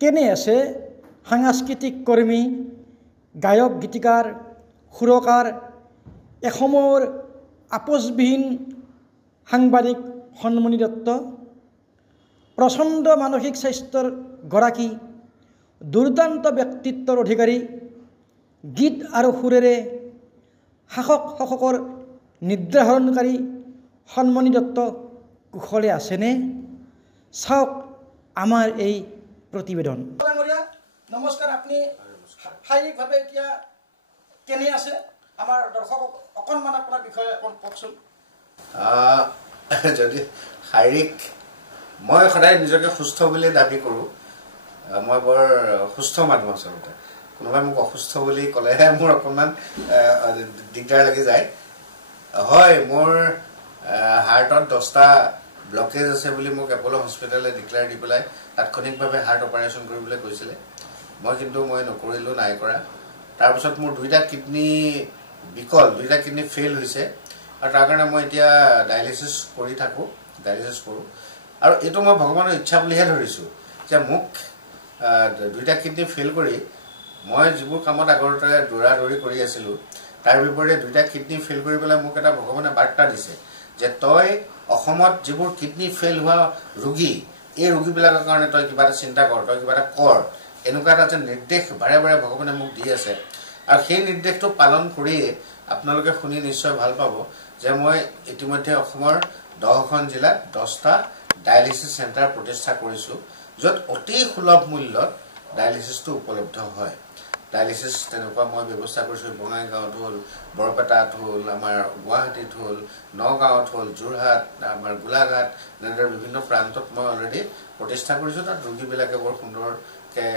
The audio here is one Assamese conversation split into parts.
কেনে আছে সাংস্কৃতিক কৰ্মী, গায়ক, গীতিকাৰ, সুৰকাৰ, এসময়ৰ আপোচবিহীন সাংবাদিক সন্মণি দত্ত, প্ৰচণ্ড মানসিক স্বাস্থ্যৰ গৰাকী, দুৰ্দান্ত ব্যক্তিত্বৰ অধিকাৰী, গীত আৰু সুৰেৰে শাসকৰ নিদ্ৰাহৰণকাৰী সন্মণি দত্ত কুশলে আছেনে? চাওক আমাৰ এই প্ৰতিবেদন। নমস্কাৰ, আপুনি শাৰীৰিকভাৱে এতিয়া কেনে আছে? আমাৰ দৰ্শকক অকণমান আপোনাৰ বিষয়ে কওকচোন। যদি শাৰীৰিক, মই সদায় নিজকে সুস্থ বুলি দাবী কৰোঁ। মই বৰ সুস্থ মানুহ আচলতে। কোনোবাই মোক অসুস্থ বুলি ক'লেহে মোৰ অকণমান দিগদাৰ লাগি যায়। হয়, মোৰ হাৰ্টত 10টা ব্লকেজ আছে বুলি মোক এপ'ল' হস্পিটেলে ডিক্লেয়াৰ দি পেলাই তাৎক্ষণিকভাৱে হাৰ্ট অপাৰেশ্যন কৰিবলৈ কৈছিলে। মই নকৰিলোঁ, নাই কৰা। তাৰপিছত মোৰ 2টা কিডনী বিকল, 2টা কিডনী ফেইল হৈছে আৰু তাৰ কাৰণে মই এতিয়া ডায়েলিচিছ কৰোঁ। আৰু এইটো মই ভগৱানৰ ইচ্ছা বুলিহে ধৰিছোঁ যে মোক 2টা কিডনী ফেইল কৰি মই যিবোৰ কামত আগতে দৌৰা-দৌৰি কৰি আছিলোঁ তাৰ বিপৰীতে 2টা কিডনী ফেইল কৰি পেলাই মোক এটা ভগৱানে বাৰ্তা দিছে যে তই অসমত যিবোৰ কিডনী ফেইল হোৱা ৰোগী, এই ৰোগীবিলাকৰ কাৰণে তই কিবা এটা চিন্তা কৰ, তই কিবা এটা কৰ। এনেকুৱা এটা যে নিৰ্দেশ বাৰে বাৰে ভগৱানে মোক দি আছে। আৰু সেই নিৰ্দেশটো পালন কৰিয়ে আপোনালোকে শুনি নিশ্চয় ভাল পাব যে মই ইতিমধ্যে অসমৰ 10খন জিলাত 10টা ডায়েলিচিছ চেণ্টাৰ প্ৰতিষ্ঠা কৰিছোঁ, য'ত অতি সুলভ মূল্যত ডায়েলিচিছটো উপলব্ধ হয়। ডায়েলিচিছ তেনেকুৱা মই ব্যৱস্থা কৰিছোঁ। বঙাইগাঁৱত হ'ল, বৰপেটাত হ'ল, আমাৰ গুৱাহাটীত হ'ল, নগাঁৱত হ'ল, যোৰহাট, আমাৰ গোলাঘাট, এনেদৰে বিভিন্ন প্ৰান্তত মই অলৰেডি প্ৰতিষ্ঠা কৰিছোঁ। তাত ৰোগীবিলাকে বৰ সুন্দৰকৈ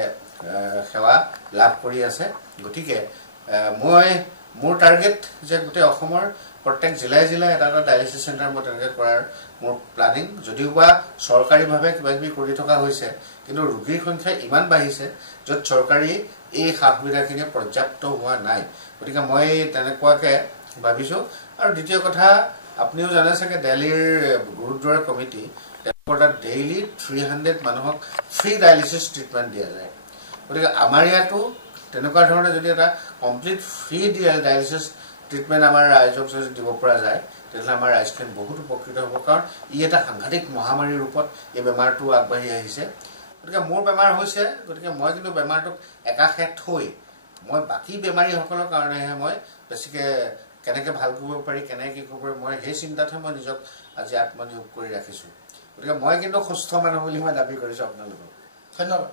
সেৱা লাভ কৰি আছে। গতিকে মোৰ টাৰ্গেট যে গোটেই অসমৰ প্ৰত্যেক জিলাই জিলাই এটা এটা ডায়েলিচিছ চেণ্টাৰ মই তেনেকৈ কৰাৰ মোৰ প্লানিং। যদিওবা চৰকাৰীভাৱে কিবাকিবি কৰি থকা হৈছে, কিন্তু ৰোগীৰ সংখ্যা ইমান বাঢ়িছে য'ত চৰকাৰী এই সা সুবিধাখিনি পৰ্যাপ্ত হোৱা নাই। গতিকে মই তেনেকুৱাকৈ ভাবিছোঁ। আৰু দ্বিতীয় কথা, আপুনিও জানে চাগে দিল্লীৰ গুৰুদ্বাৰা কমিটি, তেওঁলোকৰ তাত ডেইলি 300 মানুহক ফ্ৰী ডায়েলিচিছ ট্ৰিটমেণ্ট দিয়া যায়। গতিকে আমাৰ ইয়াতো তেনেকুৱা ধৰণে যদি এটা কমপ্লিট ফ্ৰী ডায়েলিচিছ ট্ৰিটমেণ্ট আমাৰ ৰাইজক যদি দিব পৰা যায়, তেতিয়াহ'লে আমাৰ ৰাইজখিনি বহুত উপকৃত হ'ব। কাৰণ ই এটা সাংঘাতিক মহামাৰীৰ ৰূপত এই বেমাৰটো আগবাঢ়ি আহিছে। গতিকে মোৰ বেমাৰ হৈছে, গতিকে মই কিন্তু বেমাৰটোক একাষে থৈ মই বাকী বেমাৰীসকলৰ কাৰণেহে মই বেছিকৈ কেনেকৈ ভাল কৰিব পাৰি, কেনেকৈ কি কৰিব পাৰি, মই সেই চিন্তাতহে মই নিজক আজি আত্মনিয়োগ কৰি ৰাখিছোঁ। গতিকে মই কিন্তু সুস্থ মানুহ বুলি মই দাবী কৰিছোঁ আপোনালোকক। ধন্যবাদ।